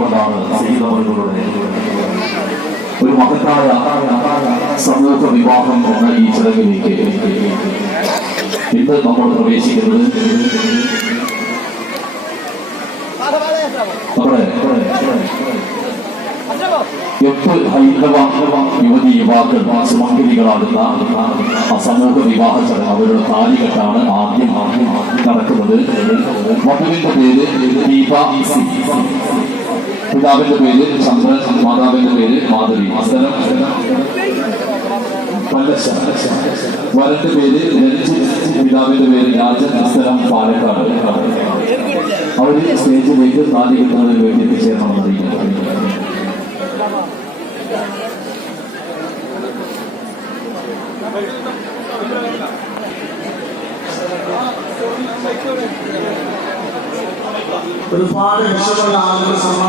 നൽകിക്കൊണ്ടാണ് സീതമകളുടെ ഒരു മഹത്തായ സമൂഹ വിവാഹം എന്ന ഈ ചടങ്ങിലേക്ക് ഇന്ന് നമ്മൾ പ്രവേശിക്കുന്നത്. നമ്മുടെ എട്ട് ഹൈന്ദവ യുവതി യുവാക്കൾ സുമംഗലികളാകുന്ന സമൂഹ വിവാഹ ചടങ്ങ് അവരുടെ താലികെട്ടാണ് ആദ്യം ആദ്യം നടക്കുന്നത്. വധുവിന്റെ പേര് ദീപ പിതാവിന്റെ പേര് ചന്ദ്രൻ മാതാവിന്റെ പേര് മാധവി സ്ഥലം പല്ലശ വരന്റെ പേര് രഞ്ജിത്ത് പിതാവിന്റെ പേര് രാജൻ സ്ഥലം പാലക്കാട് അവര് സ്റ്റേജിലേക്ക് താലി കിട്ടുന്നതിന് വേണ്ടി എത്തിച്ചേരണമെന്ന് അറിയിക്കുന്നു ഒരുപാട് രക്ഷപ്പെട്ട ആളുകൾ സമ്മാനിച്ചതാണ്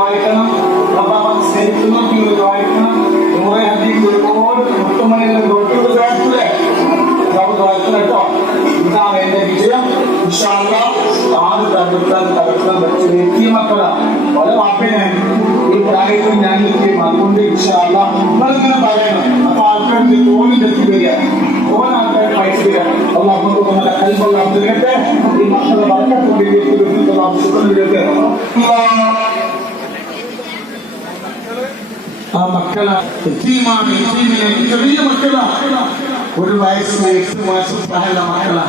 വായിക്കണം വായിക്കണം നൂറെ അധികം ഒരുപാട് മുത്തുമണിയുടെ തൊട്ടുകൾ വായിക്കൂലേ നമുക്ക് വായിക്കണം കേട്ടോ ഇതാണ് എന്റെ വിജയം ഇൻഷാല്ല ആറ് തകർത്താൻ തകർത്താൻ പറ്റിയ വ്യക്തി മക്കളാണ് പല വാപ്പിനെ ഈ പ്രായത്തിൽ ഞാൻ എത്തി അതുകൊണ്ട് ഇൻഷാല്ല നിങ്ങളിങ്ങനെ സുഖങ്ങളിലേക്ക് ആ മക്കളാ ചെറിയ മക്കളാ. ഒരു വയസ്സ് എട്ട് മാസം പ്രായമുള്ള മക്കളാ.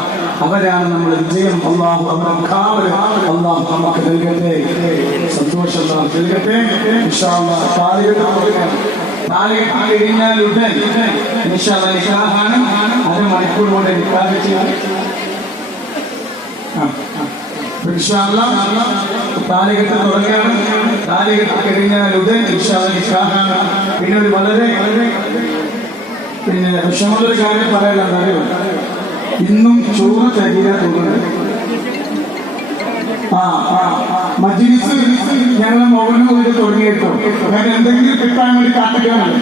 അവരാണ് നമ്മുടെ വിജയം. അള്ളാഹു അവരുടെ കാവൽ അള്ളാഹു നമുക്ക് നൽകട്ടെ. സന്തോഷം നൽകട്ടെ. കഴിഞ്ഞാൽ ഉടൻ നിക്കാഹാണ് അരമണിക്കൂർ കൊണ്ട് നിക്കാഹ് ചെയ്യാം താലികെട്ട് തുടങ്ങുകയാണ് താലികെട്ട് കഴിഞ്ഞാൽ ഉടൻ പിന്നെ ഒരു വളരെ പിന്നെ വിഷമമുള്ളൊരു കാര്യം പറയാനാണ് അറിയോ? ഇന്നും ചോറ് തരിക തോന്നുന്നത് ആ ആ മജിലിസ് ഞങ്ങൾ മൗനം കൊണ്ട് തുടങ്ങിയിട്ടോ? ഞാൻ എന്തെങ്കിലും കിട്ടാൻ വേണ്ടി കാത്തിക്കാനാണ്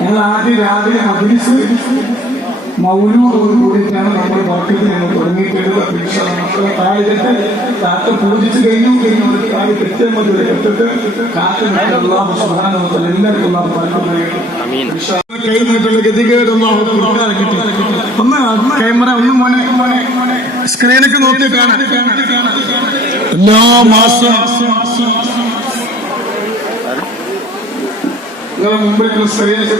ഞങ്ങൾ ആദ്യം രാവിലെ മജിലിസ് മൗനോട് കൂടിയിട്ടാണ് നമ്മൾ വർക്കത്തിൽ ഞങ്ങൾ തുടങ്ങിയിട്ടുള്ളത്. പക്ഷേ മക്കളെ കാക്ക പൂജിച്ചു കഴിഞ്ഞു കഴിഞ്ഞു കാര്യം കൃത്യം മതി കെട്ടിട്ട് അള്ളാഹു സുബ്ഹാനഹു എല്ലാവർക്കും കൈ നീട്ടുള്ള ഗതികേട് അള്ളാഹു കൊടുക്കാതിരിക്കട്ടെ. ഒന്ന് ക്യാമറ ഒന്ന് മോനെ. സ്ക്രീനൊക്കെ നോക്കി കാണാം. എല്ലാ മാസം. നിങ്ങളെ മുമ്പിൽ സ്ക്രീനൊക്കെ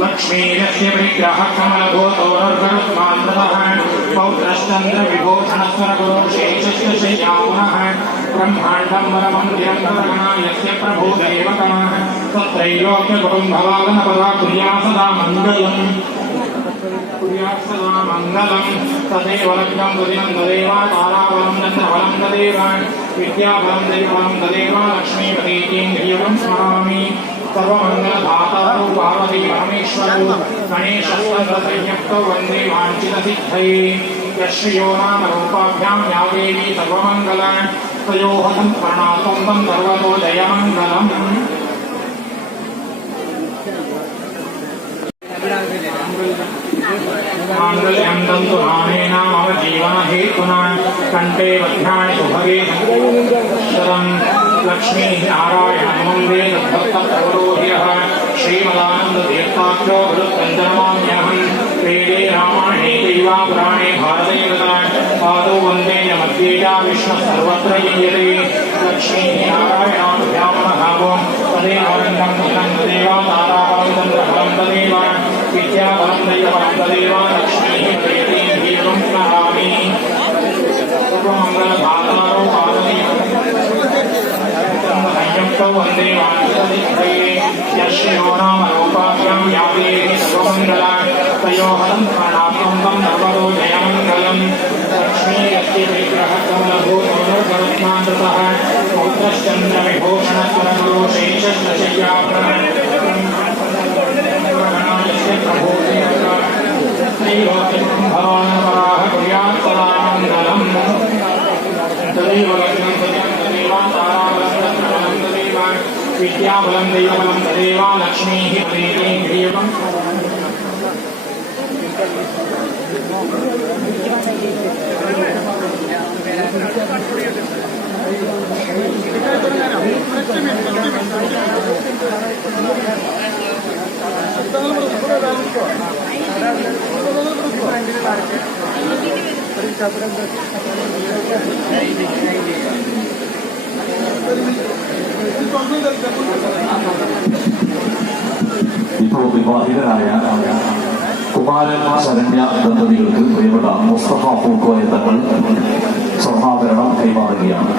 लक्ष्मीरस्य विग्रहकमलभूतोरर्गरुत्मान्ततः पौत्रश्चन्द्रविभूषणस्वरगुरो शेषस्य शय्यापुनः ब्रह्माण्डं वरमन्दिरं यस्य प्रभो तत्रैलोक्यकुटुम्भवादनपदा कुर्या सदा मङ्गलम् कुर्यात्सदा मङ्गलम् तदेव लग्नं दुदिनं तदेव ताराबलं चन्द्रबलं तदेव, विद्याबलं दैवबलं तदेव लक्ष्मीपतीं स्मरामि सर्वमङ्गलधातारौ पार्वती परमेश्वरौ गणेशस्तत्रसंयुक्तौ वंदे वाञ्छितसिद्धये यश्रियो नाम रूपाभ्यां या देवी सर्वमङ्गल तयोः लक्ष्मी नारायण मंगले भक्त गौरोह्य श्रीमदानंद देवताख्यो भृतंजनमाम्यहम वेदे रामायणे दैवापुराणे भारते पादौ वंदे च मध्ये लक्ष्मी नारायणाभ्यां महाभो तदेवारङ्गं मुखं तदेवा तारावं विद्याबलं दैवबलं तदेव लक्ष्मीः प्रीतिं ह्रियकम् ശരണ്യ ദമ്പതികൾക്ക് പ്രിയപ്പെട്ട മുസ്തഫ പൂക്കോയ തങ്ങൾ സ്വർണാഭരണം കൈമാറുകയാണ്.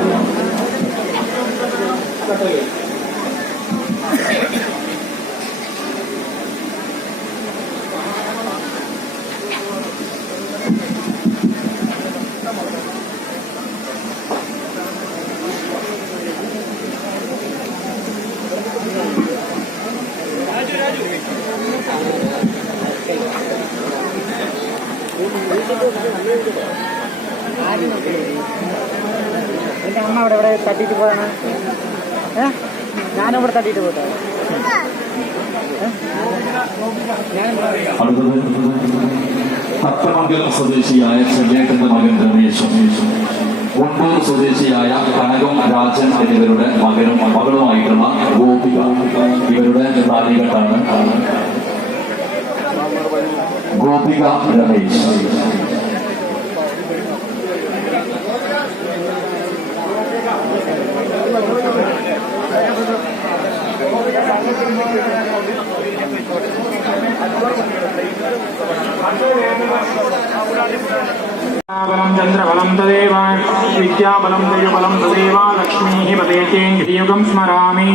എന്റെ അമ്മ അവിടെ ഇവിടെ തട്ടിയിട്ട് പോയാണ് ഏ? ഞാനും ഇവിടെ തട്ടിയിട്ട് പോട്ടെ സ്വദേശിയായ ചെല്ലേട്ടന്റെ മകൻ രമേശും മുണ്ടൂർ സ്വദേശിയായ കനകം രാജൻ എന്നിവരുടെ മകനും മകളുമായിട്ടുള്ള ഗോപിക. ഇവരുടെ താലികെട്ടാണ് गोपिका रमेश। बलम बलं चन्द्रबलं तदेव विद्याबलं तेजबलं तदेव लक्ष्मीः पदेत्येन्द्रियुगं स्मरामि।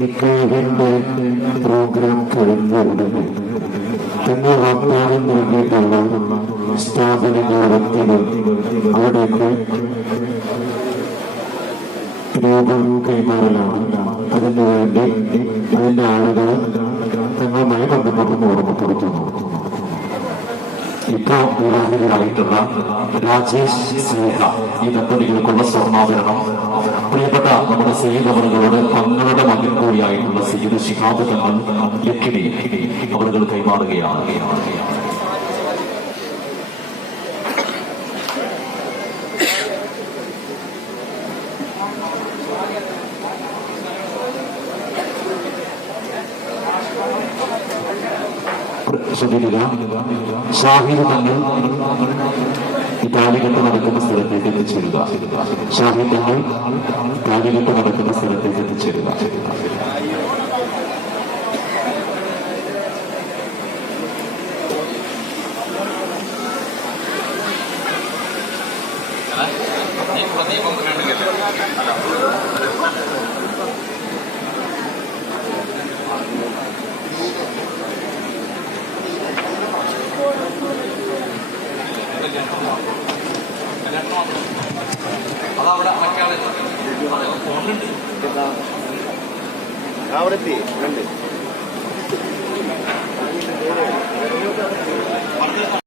നിക്കാഹിന്റെ പ്രോഗ്രാം കഴിഞ്ഞുടനെ തന്നെ വാഗ്ദാനം നൽകിയിട്ടുള്ള സ്ഥാപനങ്ങളും അവിടേക്ക് രൂപം കൈമാറലാണ് അതിനു വേണ്ടി അതിന്റെ ആളുകൾ തങ്ങളുമായി ബന്ധപ്പെട്ടെന്ന് ഓർമ്മപ്പെടുത്തുന്നു ഇപ്പോൾ രാജേഷ് സ്നേഹ ഈ ദത്തനികൾക്കുള്ള സ്വർണ്ണാഭരണം പ്രിയപ്പെട്ട നമ്മുടെ സെയ്ദ് അവറുകളുടെ തങ്ങളുടെ മകൻ കൂടിയായിട്ടുള്ള സെയ്ദ് ഷിഹാബ് തങ്ങൾ ലക്കിടി അവറുകൾ കൈമാറുകയാണ് ശ്രദ്ധിക്കുക ഷാഹിദ് തങ്ങൾ താലികെട്ട് നടക്കുന്ന സ്ഥലത്തേക്ക് എത്തിച്ചേരുക. ഷാഹിദങ്ങൾ താലികെട്ട് നടക്കുന്ന സ്ഥലത്തേക്ക് എത്തിച്ചേരുക. അവിടെ ஆவரத்தி ரெண்டு